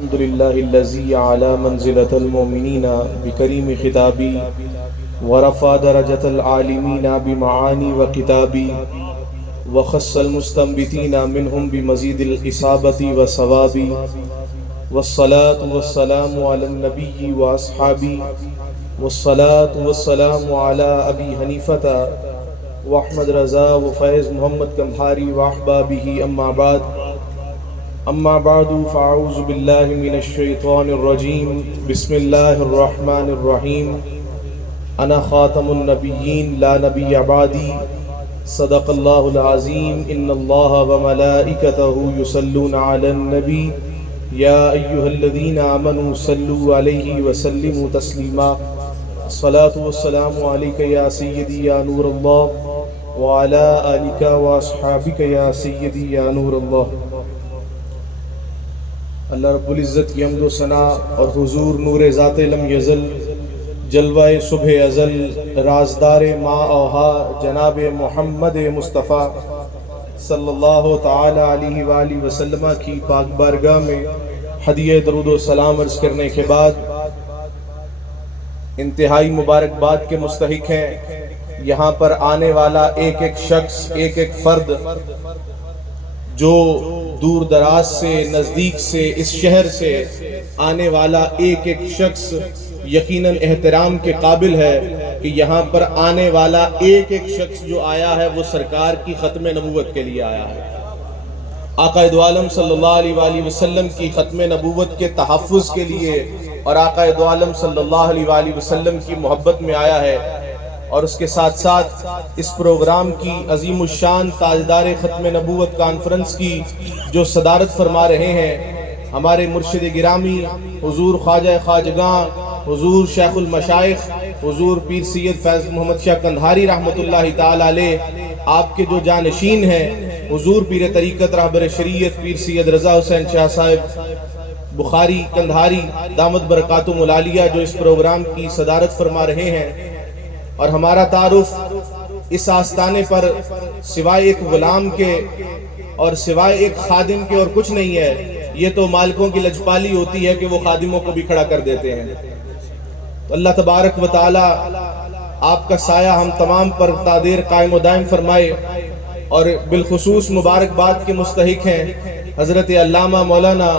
الحمد لله الذي على منزلة المؤمنين بكريم خطابي ورفع درجة العالمين بمعاني وكتابي وخص المستنبتين منهم بمزيد الإصابة والصواب والصلاة والسلام على النبي وأصحابه والصلاة والسلام على أبي حنيفة وأحمد رضا وفيض محمد كنثاري وأحبابه أما بعد فأعوذ بالله من الشيطان الرجيم بسم الله الرحمن الرحيم أنا خاتم النبيين لا نبي بعدي صدق الله العظيم إن الله وملائكته يصلون على النبي يا أيها الذين آمنوا صلوا عليه وسلموا تسليما الصلاة والسلام عليك يا سيدي يا نور الله وعلى آلك وأصحابك يا سيدي يا نور الله. اللہ رب العزت کی حمد و ثنا اور حضور نور ذات لم یزل جلوہ صبح ازل رازدار ما اوہا جناب محمد مصطفیٰ صلی اللہ تعالی علیہ وآلہ وسلم کی پاک بارگاہ میں ہدیہ درود و سلام عرض کرنے کے بعد انتہائی مبارکباد کے مستحق ہیں یہاں پر آنے والا ایک ایک شخص ایک ایک فرد جو دور دراز سے نزدیک سے اس شہر سے آنے والا ایک ایک شخص یقیناً احترام کے قابل ہے کہ یہاں پر آنے والا ایک ایک شخص جو آیا ہے وہ سرکار کی ختم نبوت کے لیے آیا ہے. آقا دو عالم صلی اللہ علیہ وآلہ وسلم کی ختم نبوت کے تحفظ کے لیے اور آقا دو عالم صلی اللہ علیہ وآلہ وسلم کی محبت میں آیا ہے. اور اس کے ساتھ ساتھ اس پروگرام کی عظیم الشان تاجدار ختم نبوت کانفرنس کی جو صدارت فرما رہے ہیں ہمارے مرشد گرامی حضور خواجہ خواجگاں حضور شیخ المشائخ حضور پیر سید فیض محمد شاہ کندھاری رحمۃ اللہ تعالی علیہ. آپ کے جو جانشین ہیں حضور پیر طریقت رہبر شریعت پیر سید رضا حسین شاہ صاحب بخاری کندھاری دامت برکاتہم العالیہ جو اس پروگرام کی صدارت فرما رہے ہیں. اور ہمارا تعارف اس آستانے پر سوائے ایک غلام کے اور سوائے ایک خادم کے اور کچھ نہیں ہے. یہ تو مالکوں کی لجپالی ہوتی ہے کہ وہ خادموں کو بھی کھڑا کر دیتے ہیں. تو اللہ تبارک و تعالی آپ کا سایہ ہم تمام پر تادیر قائم و دائم فرمائے. اور بالخصوص مبارکباد کے مستحق ہیں حضرت علامہ مولانا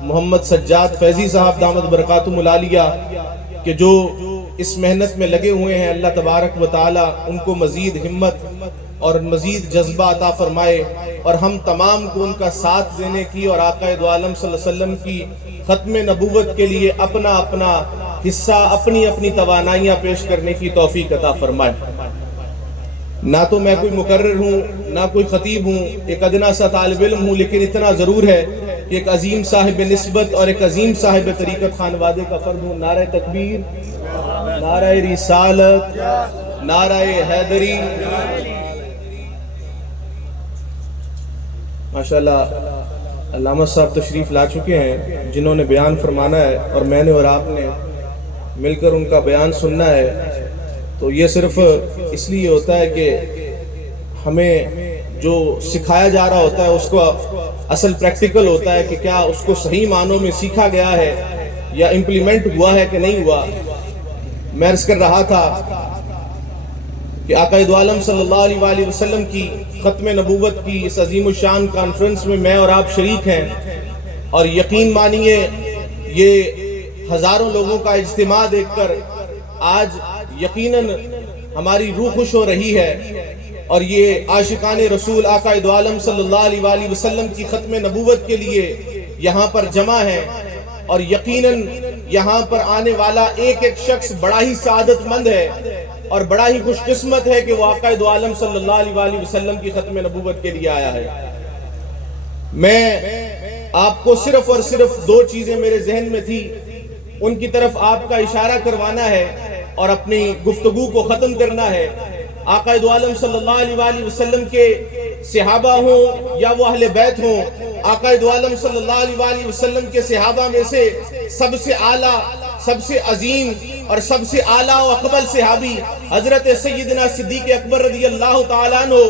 محمد سجاد فیضی صاحب دامت برکاتہم العالیہ کہ جو اس محنت میں لگے ہوئے ہیں. اللہ تبارک و تعالی ان کو مزید ہمت اور مزید جذبہ عطا فرمائے اور ہم تمام کو ان کا ساتھ دینے کی اور آقا دو عالم صلی اللہ علیہ وسلم کی ختم نبوت کے لیے اپنا اپنا حصہ اپنی اپنی توانائیاں پیش کرنے کی توفیق عطا فرمائے. نہ تو میں کوئی مقرر ہوں نہ کوئی خطیب ہوں ایک ادنا سا طالب علم ہوں لیکن اتنا ضرور ہے کہ ایک عظیم صاحب نسبت اور ایک عظیم صاحب طریقت خانوادے کا فرد ہوں. نعرہ تکبیر نعرہ رسالت نعرہ حیدری. ماشاءاللہ علامہ صاحب تشریف لا چکے ہیں جنہوں نے بیان فرمانا ہے اور میں نے اور آپ نے مل کر ان کا بیان سننا ہے. تو یہ صرف اس لیے ہوتا ہے کہ ہمیں جو سکھایا جا رہا ہوتا ہے اس کو اصل پریکٹیکل ہوتا ہے کہ کیا اس کو صحیح معنوں میں سیکھا گیا ہے یا امپلیمنٹ ہوا ہے کہ نہیں ہوا. میں عرض کر رہا تھا کہ آقا دو عالم صلی اللہ علیہ وآلہ وسلم کی ختم نبوت کی اس عظیم الشان کانفرنس میں میں اور آپ شریک ہیں اور یقین مانیے یہ ہزاروں لوگوں کا اجتماع دیکھ کر آج یقیناً ہماری روح خوش ہو رہی ہے. اور یہ عاشقان رسول آقا دو عالم صلی اللہ علیہ وآلہ وسلم کی ختم نبوت کے لیے یہاں پر جمع ہے اور یقیناً یہاں پر آنے والا ایک ایک شخص بڑا ہی سعادت مند ہے اور بڑا ہی خوش قسمت ہے کہ وہ آقا دو عالم صلی اللہ علیہ وآلہ وسلم کی ختم نبوت کے لیے آیا ہے. میں آپ کو صرف اور صرف دو چیزیں میرے ذہن میں تھی ان کی طرف آپ کا اشارہ کروانا ہے اور اپنی گفتگو کو ختم کرنا ہے. آقا دو عالم صلی اللہ علیہ وآلہ وسلم کے صحابہ ہوں یا وہ اہل بیت ہوں آقا دو عالم صلی اللہ علیہ وآلہ وسلم کے صحابہ میں سے سب سے اعلیٰ سب سے عظیم اور سب سے اعلیٰ و اکمل صحابی حضرت سیدنا صدیق اکبر رضی اللہ تعالیٰ عنہ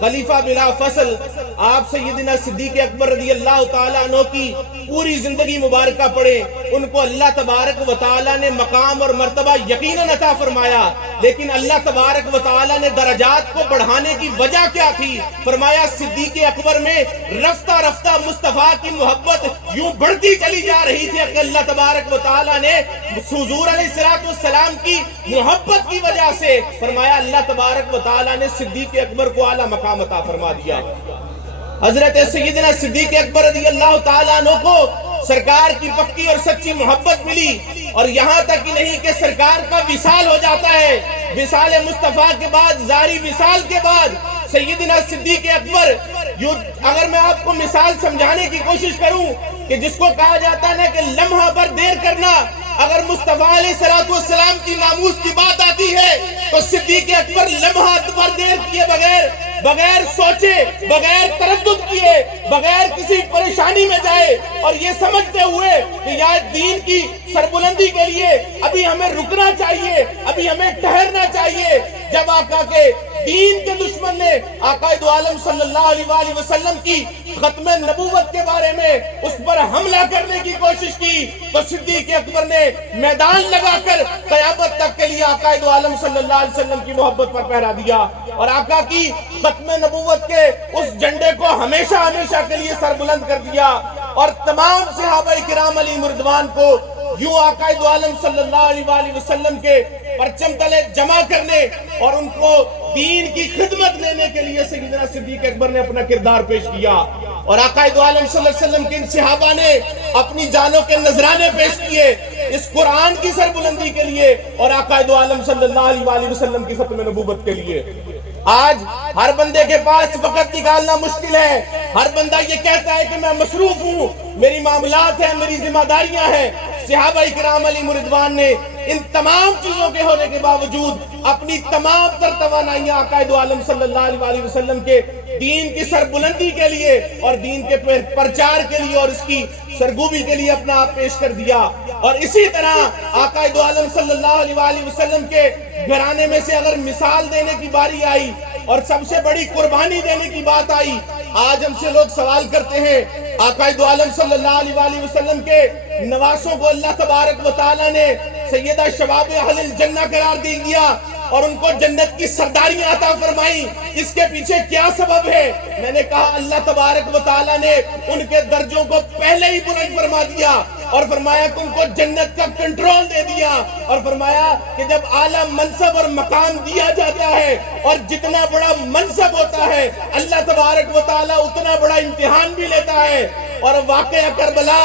خلیفہ بلا فصل آپ سیدنا صدیق اکبر رضی اللہ تعالیٰ عنہ کی پوری زندگی مبارکہ پڑھیں، ان کو اللہ تبارک و تعالیٰ نے مقام اور مرتبہ یقیناً عطا فرمایا، لیکن اللہ تبارک و تعالیٰ نے درجات کو بڑھانے کی وجہ کیا تھی؟ فرمایا صدیق اکبر میں رفتہ رفتہ مصطفیٰ کی محبت یوں بڑھتی چلی جا رہی تھی کہ اللہ تبارک و تعالیٰ نے حضور علیہ السلام کی محبت کی وجہ سے فرمایا اللہ تبارک و تعالیٰ نے صدیق اکبر کو اعلیٰ مقام عطا فرما دیا۔ حضرت سیدنا صدیق اکبر رضی اللہ تعالیٰ عنہ کو سرکار کی پکی اور سچی محبت ملی، اور یہاں تک ہی نہیں کہ سرکار کا وصال ہو جاتا ہے۔ وصال مصطفیٰ کے بعد، زاری وصال کے بعد سیدنا صدیق اکبر، اگر میں آپ کو مثال سمجھانے کی کوشش کروں کہ جس کو کہا جاتا ہے نا کہ لمحہ پر دیر کرنا، اگر مصطفیٰ علیہ السلام کی ناموس کی بات آتی ہے تو صدیق اکبر لمحہ پر دیر کیے بغیر سوچے، بغیر تردد کیے، بغیر کسی پریشانی میں جائے، اور یہ سمجھتے ہوئے کہ یار دین کی سربلندی کے لیے ابھی ہمیں رکنا چاہیے، ابھی ہمیں ٹھہرنا چاہیے۔ جب آقا کے دین کے دشمن نے آقا دو عالم صلی اللہ علیہ وسلم کی ختم نبوت کے بارے میں اس پر حملہ کرنے کی کوشش کی تو صدیق اکبر نے میدان لگا کر قیامت تک کے لیے آقا دو عالم صلی اللہ علیہ وسلم کی محبت پر پہرا دیا، اور آقا کی ختم نبوت کے اس جھنڈے کو ہمیشہ ہمیشہ کے لیے سر بلند کر دیا، اور تمام صحابہ کرام علیہم رضوان کو یوں آقا دو عالم صلی اللہ علیہ وسلم کے پرچم تلے جمع کرنے اور ان کو دین کی خدمت لینے کے لیے سیدنا صدیق اکبر نے اپنا کردار پیش کیا، اور آقا دو عالم صلی اللہ علیہ وسلم کے ان صحابہ نے اپنی جانوں کے نذرانے پیش کیے اس قرآن کی سربلندی کے لیے اور آقا دو عالم صلی اللہ علیہ وسلم کی ختم نبوت کے لیے۔ آج ہر بندے کے پاس وقت نکالنا مشکل ہے، ہر بندہ یہ کہتا ہے کہ میں مصروف ہوں، میری معاملات ہیں، میری ذمہ داریاں ہیں۔ صحابہ کرام علیہم رضوان نے ان تمام چیزوں کے ہونے کے باوجود اپنی تمام تر توانائیاں آقا دو عالم صلی اللہ علیہ وسلم کے دین کی سربلندی کے لیے اور دین کے پرچار کے لیے اور اس کی سرگوبی کے لیے اپنا آپ پیش کر دیا، اور اسی طرح آقا دو عالم صلی اللہ علیہ وسلم کے گھرانے میں سے اگر مثال دینے کی باری آئی اور سب سے بڑی قربانی دینے کی بات آئی، آج ہم سے لوگ سوال کرتے ہیں آقا دو عالم صلی اللہ علیہ وسلم کے نواسوں کو اللہ تبارک و تعالیٰ نے سیدہ شباب اہل الجنہ قرار دے دیا اور ان کو جنت کی سرداریاں عطا فرمائی، اس کے پیچھے کیا سبب ہے؟ میں نے کہا اللہ تبارک و تعالیٰ نے ان کے درجوں کو پہلے ہی بلند فرما دیا اور فرمایا کہ ان کو جنت کا کنٹرول دے دیا، اور فرمایا کہ جب اعلیٰ منصب اور مقام دیا جاتا ہے اور جتنا بڑا منصب ہوتا ہے اللہ تبارک و تعالیٰ اتنا بڑا امتحان بھی لیتا ہے۔ اور واقعہ کربلا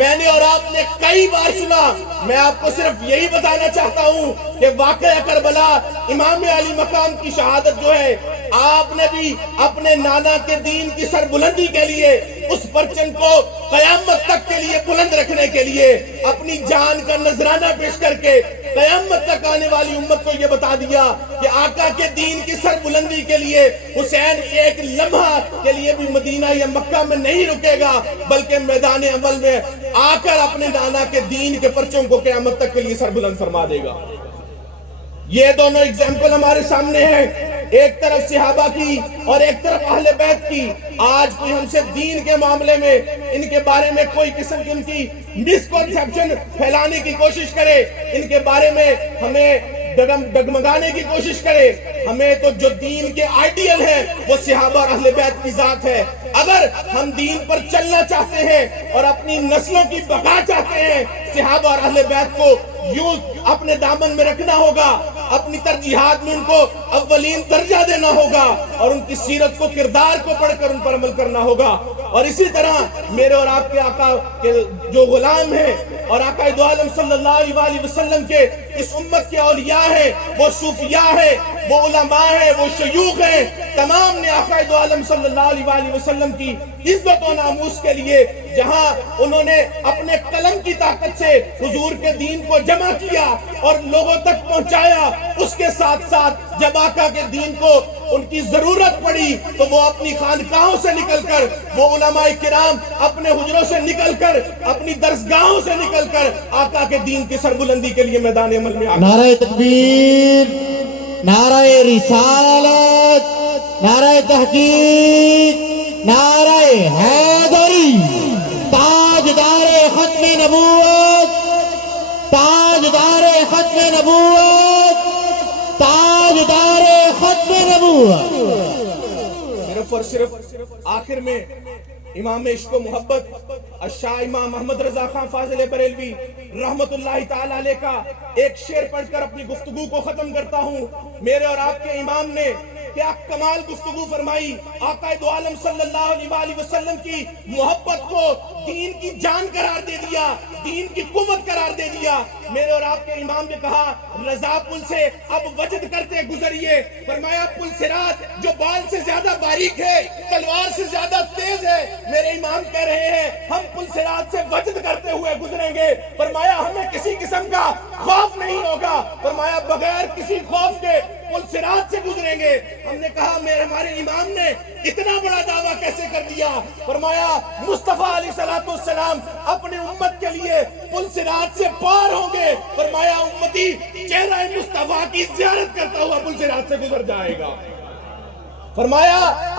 میں نے اور آپ نے کئی بار سنا، میں آپ کو صرف یہی بتانا چاہتا ہوں کہ واقعہ کربلا امام علی مقام کی شہادت جو ہے، آپ نے بھی اپنے نانا کے دین کی سربلندی کے لیے اس پرچم کو قیامت تک کے لیے بلند رکھنے کے لیے اپنی جان کا نذرانہ پیش کر کے قیامت تک آنے والی امت کو یہ بتا دیا کہ آقا کے دین کی سربلندی کے لیے حسین ایک لمحہ کے لیے بھی مدینہ یا مکہ میں نہیں رکے گا، بلکہ میدان عمل میں آ کر اپنے نانا کے دین کے پرچم کو قیامت تک کے لیے سربلند فرما دے گا۔ یہ دونوں اگزامپل ہمارے سامنے ہیں، ایک طرف صحابہ کی اور ایک طرف اہل بیت کی۔ آج کوئی ہم سے دین کے معاملے میں ان کے بارے میں کوئی قسم کی ان کی مسکنسیپشن پھیلانے کی کوشش کرے، ان کے بارے میں ہمیں ڈگمگانے کی کوشش کرے، ہمیں تو جو دین کے آئیڈیل ہے وہ صحابہ اور اہل بیت کی ذات ہے۔ اگر ہم دین پر چلنا چاہتے ہیں اور اپنی نسلوں کی بقا چاہتے ہیں، صحابہ اور اہل بیت کو یوں اپنے دامن میں رکھنا ہوگا، اپنی ترجیحات میں ان کو اولین درجہ دینا ہوگا اور ان کی سیرت کو، کردار کو پڑھ کر ان پر عمل کرنا ہوگا۔ اور اسی طرح میرے اور آپ کے آقا کے جو غلام ہیں اور آقا دو عالم صلی اللہ علیہ وسلم کے اس امت کے اولیاء ہیں، وہ صوفیاء ہیں، وہ علماء ہیں، وہ شیوخ ہیں، تمام نے آقا دو عالم صلی اللہ علیہ وسلم کی عزت و ناموس کے لیے جہاں انہوں نے اپنے قلم کی طاقت سے حضور کے دین کو جمع کیا اور لوگوں تک پہنچایا، اس کے ساتھ ساتھ جب آقا کے دین کو ان کی ضرورت پڑی تو وہ اپنی خانقاہوں سے نکل کر، وہ علماء کرام اپنے حجروں سے نکل کر، اپنی درسگاہوں سے نکل کر آقا کے دین کی سربلندی کے لیے میدان عمل میں آگئے۔ نعرہ تکبیر، نعرہ رسالت، نعرہ تحقیق، نعرہ حیدری، تاجدار ختم نبوت، تاجدار ختم نبوت، تاجدار ختم نبوت۔ صرف اور صرف آخر میں امام عشق و محبت الشاہ امام محمد رضا خان فاضل بریلوی رحمت اللہ تعالی علیہ کا ایک شعر پڑھ کر اپنی گفتگو کو ختم کرتا ہوں۔ میرے اور آپ کے امام نے کیا کمال گفتگو فرمائی، آقا دو عالم صلی اللہ علیہ وسلم کی محبت کو دین کی جان قرار دے دیا، دین کی قوت قرار دے دیا۔ میرے اور آپ کے امام نے کہا رضا پل سے اب وجد کرتے گزریے، فرمایا پل صراط جو بال سے زیادہ باریک ہے، تلوار سے زیادہ تیز ہے، میرے امام کہہ رہے ہیں ہم پل صراط سے وجد کرتے ہوئے گزریں گے۔ فرمایا ہمیں کسی قسم کا خوف نہیں ہوگا، فرمایا بغیر کسی خوف کے پل صراط سے گزریں گے۔ ہم نے کہا ہمارے امام نے اتنا بڑا دعویٰ کیسے کر دیا؟ فرمایا مصطفیٰ علیہ السلام اپنے امت کے لیے پل صراط سے پار ہوں گے، فرمایا امتی چہرہ مصطفیٰ کی زیارت کرتا ہوا پل صراط سے گزر جائے گا۔ فرمایا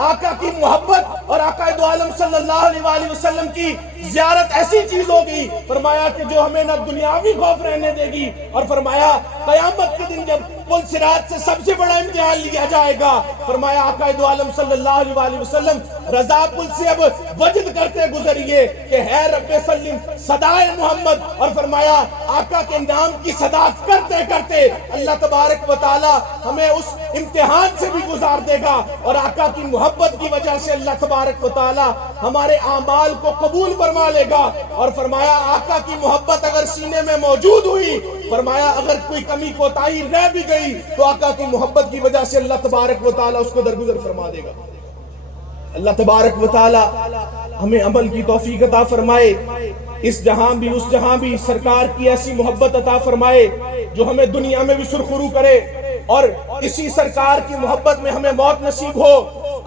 آقا کی محبت اور آقا دو عالم صلی اللہ علیہ وسلم کی زیارت ایسی چیز ہوگی، فرمایا کہ جو ہمیں نہ دنیاوی خوف رہنے دے گی، اور فرمایا قیامت کے دن جب پل صراط سے سب سے بڑا امتحان لیا جائے گا، فرمایا آقا دو عالم صلی اللہ علیہ وسلم رضا پل سے اب وجد کرتے گزریے کہ ہے رب سلم صدائے محمد، اور فرمایا آقا کے نام کی صدا کرتے کرتے اللہ تبارک و تعالی ہمیں اس امتحان سے بھی گزار دے گا، اور آقا کی محبت کی وجہ سے اللہ تبارک و تعالی ہمارے اعمال کو قبول فرما لے گا۔ اور فرمایا آقا کی محبت اگر سینے میں موجود ہوئی، فرمایا اگر کوئی کمی کوتاہی رہ بھی گئی تو آقا کی محبت کی وجہ سے اللہ تبارک و تعالی اس کو درگزر فرما دے گا۔ اللہ تبارک و تعالی ہمیں عمل کی توفیق عطا فرمائے، اس جہاں بھی اس جہاں بھی سرکار کی ایسی محبت عطا فرمائے جو ہمیں دنیا میں بھی سرخرو کرے، اور اسی سرکار کی محبت میں ہمیں موت نصیب ہو۔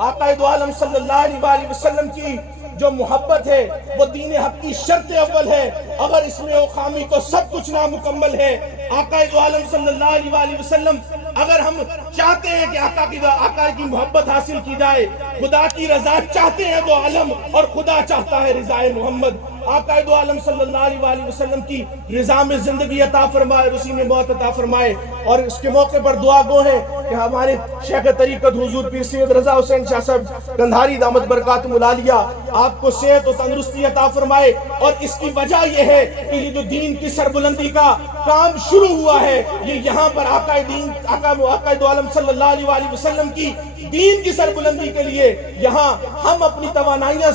آقا دو عالم صلی اللہ علیہ وسلم کی جو محبت ہے وہ دین حق کی شرط اول ہے، اگر اس میں ہو خامی تو سب کچھ نامکمل ہے۔ آقا دو عالم صلی اللہ علیہ وسلم اگر ہم چاہتے ہیں کہ آقا کی محبت حاصل کی جائے، خدا کی رضا چاہتے ہیں دو عالم، اور خدا چاہتا ہے رضائے محمد۔ آقا دو عالم صلی اللہ علیہ وسلم کی رضا میں زندگی عطا فرمائے، اسی میں موت عطا فرمائے، اور اس کے موقع پر دعا گو ہے کہ ہمارے شیخ طریقت حضور پیر سید رضا حسین شاہ صاحب قندھاری دامت برکاتہم العالیہ آپ کو صحت و تندرستی عطا فرمائے۔ اور اس کی وجہ یہ ہے کہ یہ جو دین کی سربلندی کا کام شروع ہوا ہے، یہ یہاں پر آقا دو عالم صلی اللہ علیہ وسلم کی دین کی سربلندی کے لیے یہاں ہم اپنی توانائیاں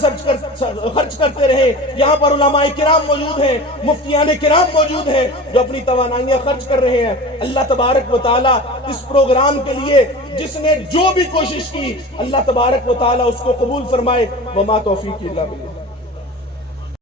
خرچ کرتے رہے۔ یہاں پر علماء کرام موجود ہیں، مفتیان کرام موجود ہیں جو اپنی توانائیاں خرچ کر رہے ہیں۔ اللہ تبارک و تعالی اس پروگرام کے لیے جس نے جو بھی کوشش کی، اللہ تبارک و تعالی اس کو قبول فرمائے۔ وما توفیقی الا باللہ۔